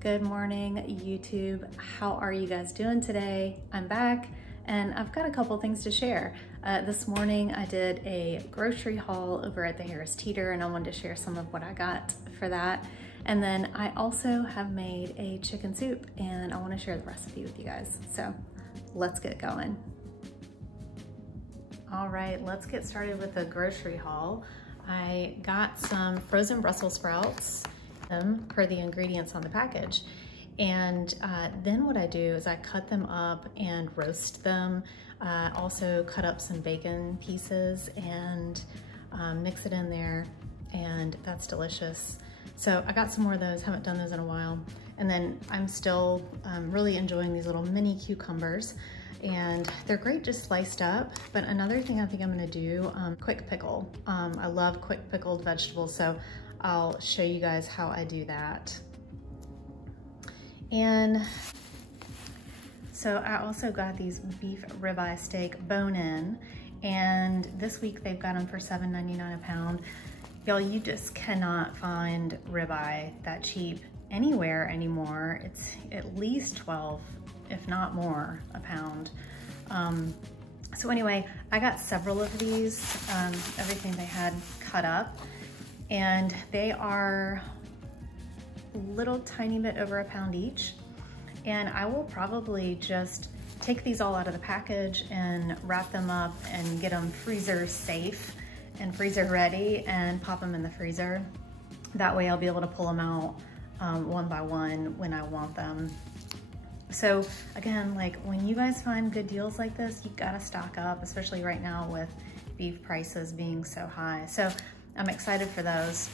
Good morning, YouTube. How are you guys doing today? I'm back and I've got a couple things to share. This morning I did a grocery haul over at the Harris Teeter and I wanted to share some of what I got for that. And then I also have made a chicken soup and I want to share the recipe with you guys. So let's get going. All right, let's get started with the grocery haul. I got some frozen Brussels sprouts per the ingredients on the package. And then what I do is I cut them up and roast them. Also cut up some bacon pieces and mix it in there, and that's delicious. So I got some more of those, haven't done those in a while. And then I'm still really enjoying these little mini cucumbers, and they're great just sliced up. But another thing I think I'm gonna do, quick pickle. I love quick pickled vegetables, so I'll show you guys how I do that. And so I also got these beef ribeye steak bone-in, and this week they've got them for $7.99 a pound. Y'all, you just cannot find ribeye that cheap anywhere anymore. It's at least 12, if not more, a pound. So anyway, I got several of these, everything they had cut up, and they are a little tiny bit over a pound each. And I will probably just take these all out of the package and wrap them up and get them freezer safe and freezer ready and pop them in the freezer. That way I'll be able to pull them out one by one when I want them. So again, like when you guys find good deals like this, you gotta stock up, especially right now with beef prices being so high. So I'm excited for those.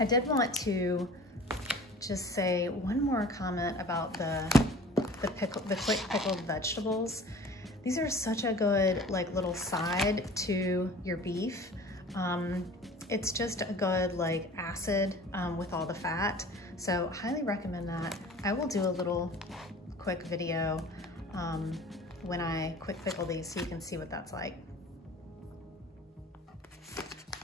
I did want to just say one more comment about the quick pickled vegetables. These are such a good like little side to your beef. It's just a good like acid with all the fat. So highly recommend that. I will do a little quick video when I quick pickle these so you can see what that's like.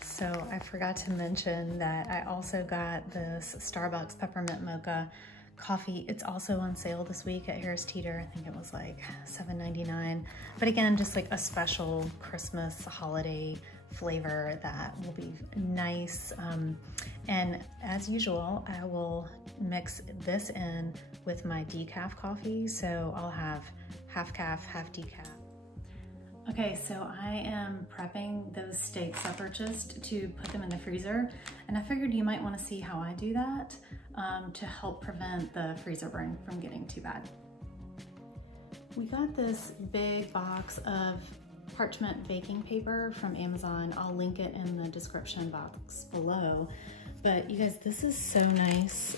So I forgot to mention that I also got this Starbucks Peppermint Mocha coffee. It's also on sale this week at Harris Teeter. I think it was like $7.99. But again, just like a special Christmas holiday flavor that will be nice. And as usual, I will mix this in with my decaf coffee. So I'll have half calf, half decaf. Okay, so I am prepping those steaks I purchased to put them in the freezer, and I figured you might want to see how I do that to help prevent the freezer burn from getting too bad. We got this big box of parchment baking paper from Amazon. I'll link it in the description box below. But you guys, this is so nice.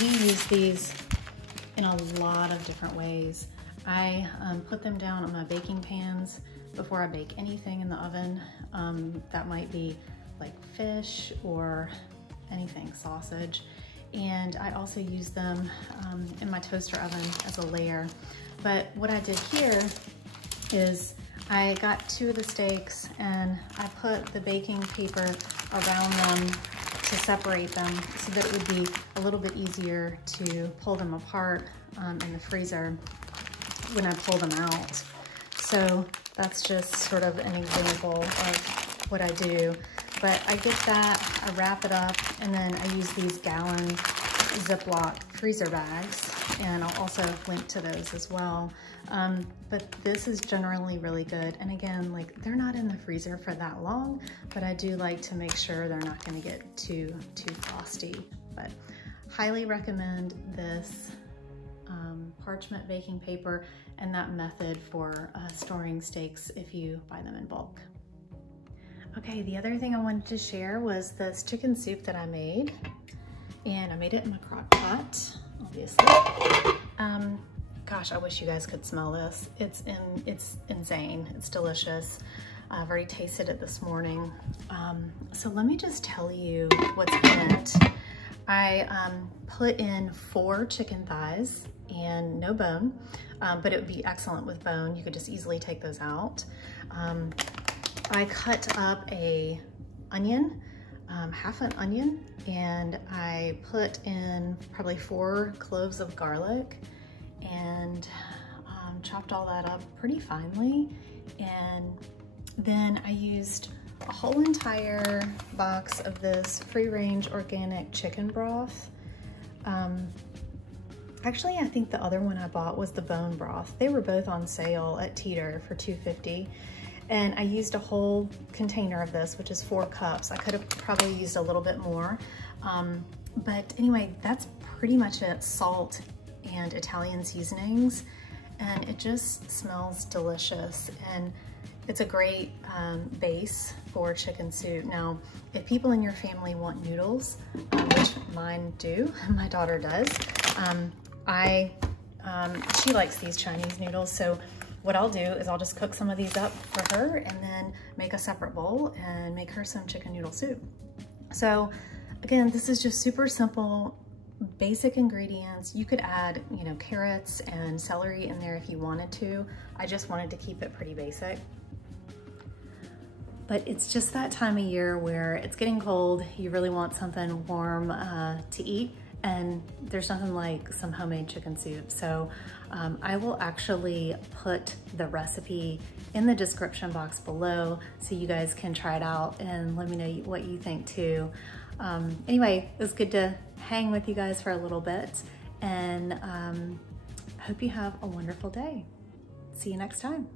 We use these in a lot of different ways. I put them down on my baking pans before I bake anything in the oven. That might be like fish or anything, sausage. And I also use them in my toaster oven as a layer. But what I did here is I got 2 of the steaks and I put the baking paper around them to separate them so that it would be a little bit easier to pull them apart in the freezer when I pull them out. So that's just sort of an example of what I do. But I get that, I wrap it up, and then I use these gallon Ziploc freezer bags, and I'll also link to those as well. But this is generally really good. And again, like they're not in the freezer for that long, but I do like to make sure they're not gonna get too frosty. But highly recommend this parchment baking paper and that method for storing steaks if you buy them in bulk. Okay, the other thing I wanted to share was this chicken soup that I made, and I made it in my crock pot, obviously. Gosh, I wish you guys could smell this. It's insane, it's delicious. I've already tasted it this morning. So let me just tell you what's in it. I put in 4 chicken thighs and no bone, but it would be excellent with bone. You could just easily take those out. I cut up a onion, half an onion, and I put in probably 4 cloves of garlic, and chopped all that up pretty finely. And then I used a whole entire box of this free-range organic chicken broth. Actually, I think the other one I bought was the bone broth. They were both on sale at Teeter for $2.50. And I used a whole container of this, which is 4 cups. I could have probably used a little bit more. But anyway, that's pretty much it. Salt and Italian seasonings. And it just smells delicious. And it's a great base for chicken soup. Now, if people in your family want noodles, which mine do, my daughter does, she likes these Chinese noodles. So what I'll do is I'll just cook some of these up for her and then make a separate bowl and make her some chicken noodle soup. So again, this is just super simple, basic ingredients. You could add, you know, carrots and celery in there if you wanted to. I just wanted to keep it pretty basic. But it's just that time of year where it's getting cold. You really want something warm to eat. And there's nothing like some homemade chicken soup. So I will actually put the recipe in the description box below so you guys can try it out and let me know what you think too. Anyway, it was good to hang with you guys for a little bit, and hope you have a wonderful day. See you next time.